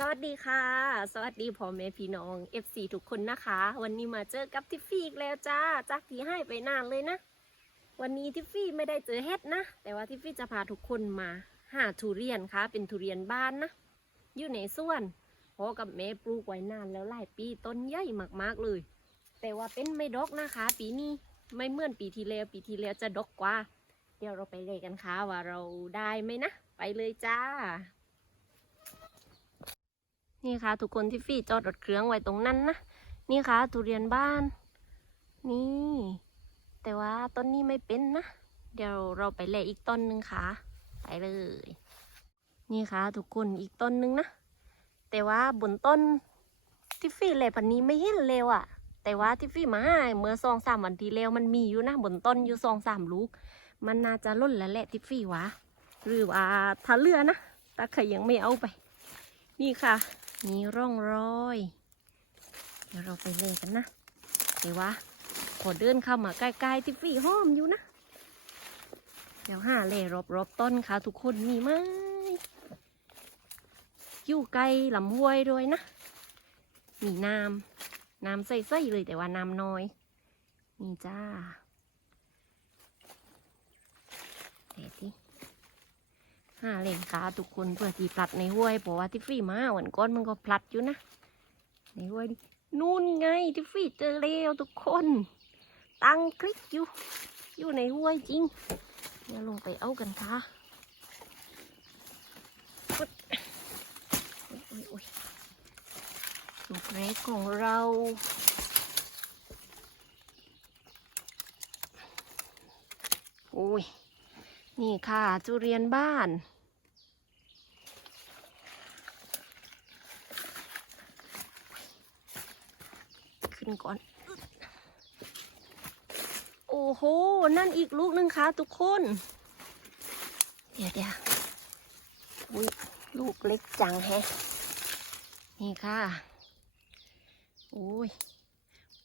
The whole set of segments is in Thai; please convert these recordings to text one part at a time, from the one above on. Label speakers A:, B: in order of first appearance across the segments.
A: สวัสดีค่ะ สวัสดีพ่อแม่พี่น้อง FC ทุกคนนะคะ วันนี้มาเจอกับทิฟฟี่อีกแล้วจ้าจากที่ให้ไปนานเลยนะ วันนี้ทิฟฟี่ไม่ได้เจอเฮ็ดนะ แต่ว่าทิฟฟี่จะพาทุกคนมาหาทุเรียนค่ะ เป็นทุเรียนบ้านนะ อยู่ในสวนพ่อกับแม่ปลูกไว้นานแล้วหลายปีต้นใหญ่มากๆเลย แต่ว่าเป็นไม่ดกนะคะ ปีนี้ไม่เหมือนปีที่แล้วปีที่แล้วจะดกกว่า เดี๋ยวเราไปเลยกันค่ะว่าเราได้ไหมนะ ไปเลยจ้า นี่ค่ะ ทุกคนที่ฟี่จอดรถเครื่องไว้ตรงนั้นนะนี่ค่ะ ทุเรียนบ้าน นี่ แต่ว่าต้นนี้ไม่เป็นนะ เดี๋ยวเราไปแลอีกต้นหนึ่งค่ะ ไปเลย นี่ค่ะ ทุกคนอีกต้นหนึ่งนะ แต่ว่าบนต้นที่ฟี่แลปันนี้ไม่เห็นเร็วอะ่ะ แต่ว่าที่ฟี่มาให้เมื่อสองสามวันที่แล้วมันมีอยู่นะบนต้นอยู่สองสามลูก มันน่าจะล่นแล้วแหละที่ฟี่วะหรือว่าถ้าเลือนะตาใครยังไม่เอาไป นี่ค่ะ มีร่องรอย เดี๋ยวเราไปเลยกันนะเดี๋ยววะขอเดินเข้ามาใกล้ๆที่ฟี่ห้อมอยู่นะ เดี๋ยวหาเล่รอบๆต้นค่ะทุกคนมีไหมอยู่ไกลลำห้วยด้วยนะ มีน้ำน้ำใสๆเลยแต่ว่าน้ำน้อยนี่จ้าเดี๋ยวที่ ห้าเลนขาทุกคนเพื่อที่พลัดในห้วยเพราะว่าที่ฟรีมาวันก้อนมันก็พลัดอยู่นะในห้วยดินู่นไงที่ฟรีเจอแล้วทุกคน ตั้งคลิกอยู่ อยู่ในห้วยจริงเดี๋ยวลงไปเอากันค่ะโอ้ยโอ้ยโอ้ยลูกเล็กของเราโอ้ย นี่ค่ะ จุเรียนบ้าน ขึ้นก่อน โอ้โห นั่นอีกลูกหนึ่งค่ะทุกคน เดี๋ยวเดี๋ยวอุ้ยลูกเล็กจังแฮะ นี่ค่ะโอ้ย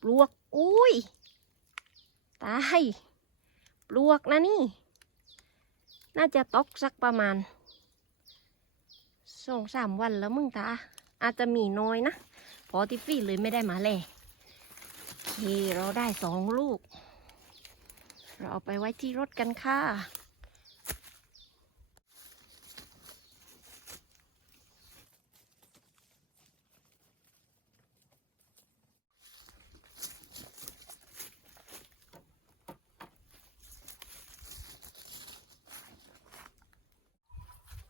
A: ปลวกอุ้ย ตาย ปลวกนะนี่ น่าจะตกสักประมาณสองสามวันแล้วมึงตา อาจจะมีน้อยนะ พอที่ฟี่เลยไม่ได้มาแล เค เราได้สองลูก เราเอาไปไว้ที่รถกันค่ะ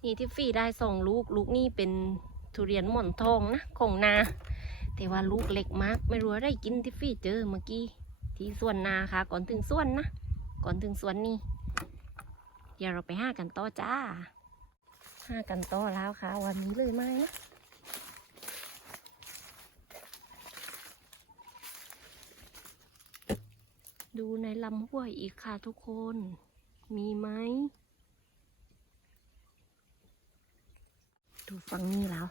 A: นี่ที่ฟี่ได้สองลูก ลูกนี่เป็นทุเรียนหม่อนทองนะ ของนา แต่ว่าลูกเล็กมาก ไม่รู้ได้กินที่ฟี่เจอเมื่อกี้ ที่สวนนาค่ะ ก่อนถึงสวนนะ ก่อนถึงสวนนี่เดี๋ยวเราไปห้ากันต่อจ้าห้ากันต่อแล้วค่ะ วันนี้เลยไหมนะดูในลำห้วยอีกค่ะทุกคน มีไหม ดูฟังนี่แล้ว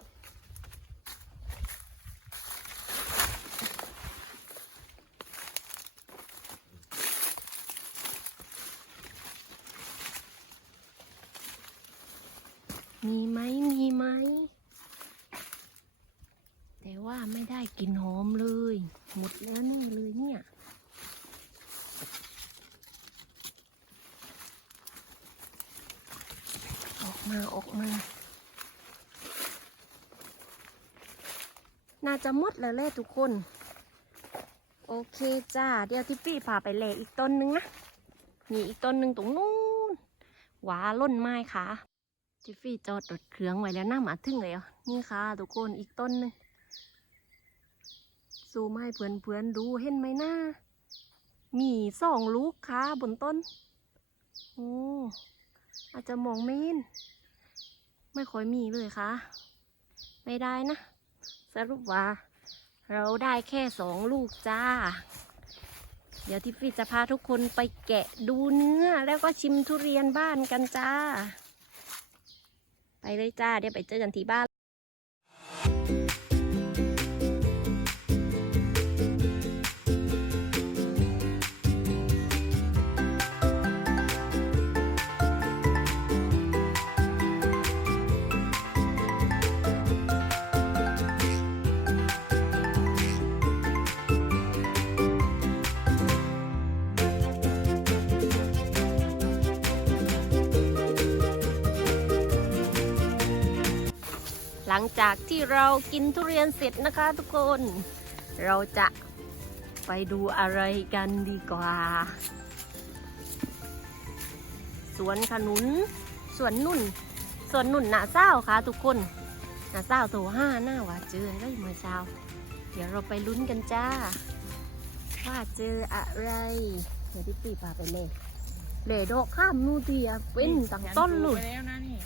A: มีไหม มีไหม แต่ว่าไม่ได้ กลินหอมเลย หมดแล้วแน่เลยเนี่ย ออกมาออกมา น่าจะหมดแล้วแหละทุกคน โอเคจ้า เดี๋ยวทิฟฟี่พาไปแหลอีกต้นนึงนะมีอีกต้นหนึ่งตรงนู้นหวาล่นไม้ค่ะทิฟฟี่จอดรถเครื่องไว้แล้วหน้ามาถึงแล้ว นี่ค่ะทุกคนอีกต้นหนึง ซูมให้เพื่อนๆดูเห็นไหมหน้ามีสองลูกค่ะบนต้น โอ้ อาจจะมองไม่เห็น ไม่ค่อยมีเลยค่ะ ไม่ได้นะ สรุปว่า เราได้แค่สองลูกจ้า เดี๋ยวทิฟฟี่จะพาทุกคนไปแกะดูเนื้อ แล้วก็ชิมทุเรียนบ้านกันจ้า ไปเลยจ้า เดี๋ยวไปเจอกันที่บ้าน หลังจากที่เรากินทุเรียนเสร็จนะคะทุกคน เราจะไปดูอะไรกันดีกว่า สวนขนุน สวนนุ่น สวนนุ่นหนาเศร้าค่ะทุกคนหนาเศร้าโถห้าหน้าว่าเจออะไรเมื่อเช้า เดี๋ยวเราไปลุ้นกันจ้า ว่าเจออะไร เดี๋ยวที่ปีพาไปเลยเลดอกข้ามนูเดียเป็นต่างต้นเลย
B: ไปแล้วนะนี่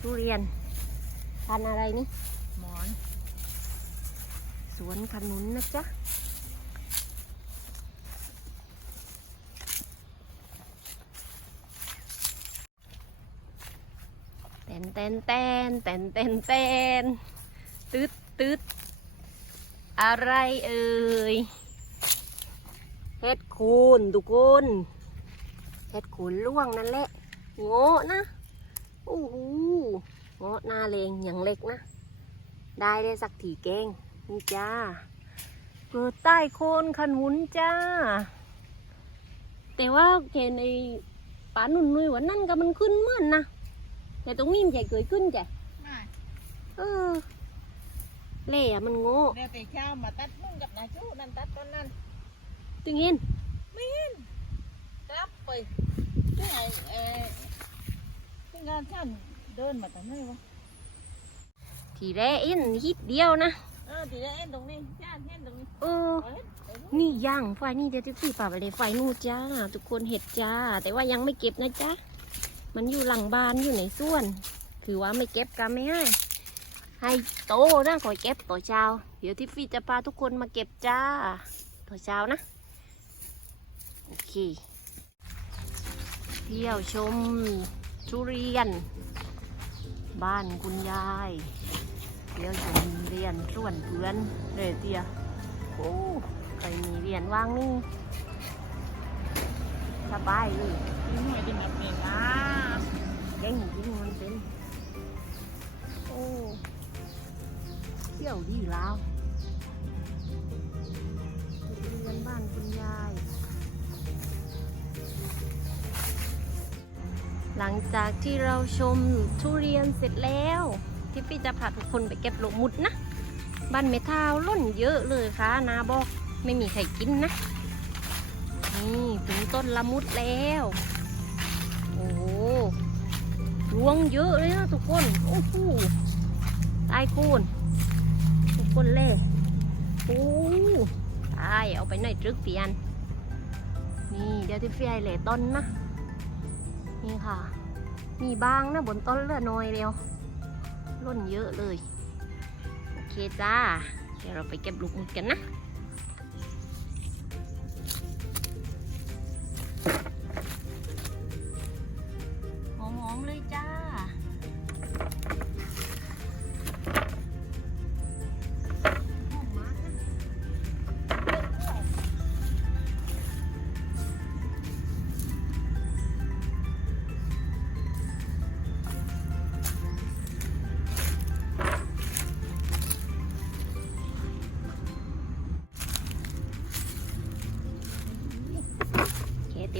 A: ทุเรียน พันธุ์อะไรนี่
B: หมอน
A: สวนขนุนนะจ๊ะเต้นเต้นเต้นเต้นเต้นเต้นตึ๊ดตึ๊ดอะไรเอ่ยเฮ็ดคูนทุกคนเฮ็ดคูนล่วงนั่นแหละโง่นะโอ้โห โง่หน้าเลงอย่างเล็กนะ ได้ได้สักถีแกงนี่จ้า เกิดใต้โคนขนุนจ้า แต่ว่าเห็นในป่านุ่นนุยวันนั้นก็มันขึ้นเหมือนนะ แต่ตรงนี้มันใหญ่เกิดขึ้นจ้ะ
B: ไม่
A: เออเล่อะมันโง่
B: เดี๋ยวแต่เช้ามาตัดมุ่งกับนายชูนั่นตัดต้นนั้น
A: ตึงเห็น
B: กลับไปที่ไหนเอ่อที่งานท่าน เดินมาแต่ไหนวะ
A: ทีแรกเอ็นฮิตเดียวนะ
B: เออที่ได้เอ็นตรงนี้ย่านเห็นตรงนี้
A: เออ
B: เอาเห็นเห็น
A: นี่ย่างไฟนี่เดี๋ยวที่พี่ป่าไปเลยไฟนู่นจ้า ทุกคนเห็ดจ้า แต่ว่ายังไม่เก็บนะจ๊ะมันอยู่หลังบ้านอยู่ในส่วนคือว่าไม่เก็บกันไม่ให้ให้โตนะขอยเก็บต่อเช้า เดี๋ยวที่พี่จะพาทุกคนมาเก็บจ้าต่อเช้านะ โอเค เที่ยวชมทุเรียน บ้านคุณยายเที่ยวชมเรียนส่วนเพื่อนเรเตียโอ้เคยมีเรียนว่างนี่สบายเลย
B: นี่หน่วยดินแบบนี้นะ
A: เก่งจริงมันเป็น โอ้เที่ยวดีแล้วเรียนบ้านคุณยาย หลังจาก ที่เราชมทุเรียนเสร็จแล้วที่พี่จะพาทุกคนไปเก็บลูกมุดนะบ้านเมทาวล่นเยอะเลยค่ะนาบอกไม่มีใครกินนะ นี่ถึงต้นละมุดแล้ว โอ้รวงเยอะเลยนะทุกคน โอ้โหตายคูนทุกคนเลยโอ้ตายเอาไปหน่อยตรึกเปลี่ยนนี่เดี๋ยวที่พี่ไอเหล่ต้นนะ นี่ค่ะ มีบางนะบนต้นเลือน้อยเดียวล่นเยอะเลย โอเคจ้า เดี๋ยวเราไปเก็บลูกมุดกันนะหอมๆเลยจ้า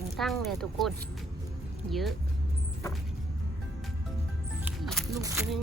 A: มตั้งเลยทุกคน เยอะ อีกลูกหนึง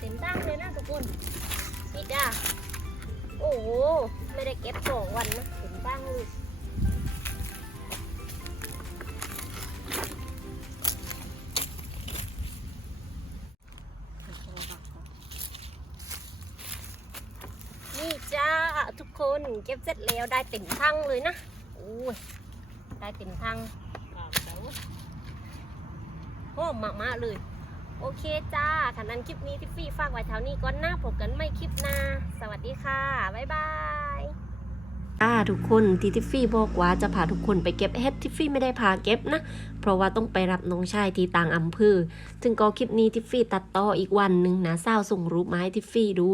A: เต็มตั้งเลยนะทุกคนนี่จ้าโอ้โหไม่ได้เก็บสองวันนะเต็มตั้งเลยนี่จ้าทุกคนเก็บเสร็จแล้วได้เต็มทั้งเลยนะโอ้ยได้เต็มทั้งโอ้มากมาเลย โอเคจ้าขนาดคลิปนี้ทิฟฟี่ฝากไว้เท่านี้ก่อนนะพบกันไม่คลิปหน้า สวัสดีค่ะ บ๊ายบายอ่าทุกคนที่ทิฟฟี่บอกว่าจะพาทุกคนไปเก็บเห็ดทิฟฟี่ไม่ได้พาเก็บนะ เพราะว่าต้องไปรับน้องชายที่ต่างอำเภอถึงก็คลิปนี้ทิฟฟี่ตัดต่ออีกวันหนึ่งนะเศร้าวส่งรูปมาให้ทิฟฟี่ดู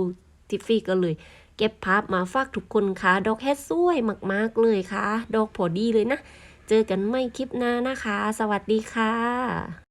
A: ทิฟฟี่ก็เลย เก็บภาพมาฝากทุกคนค่ะ ดอกแฮดสวยมากๆเลยค่ะ ดอกพอดีเลยนะ เจอกันไม่คลิปหน้านะคะ สวัสดีค่ะ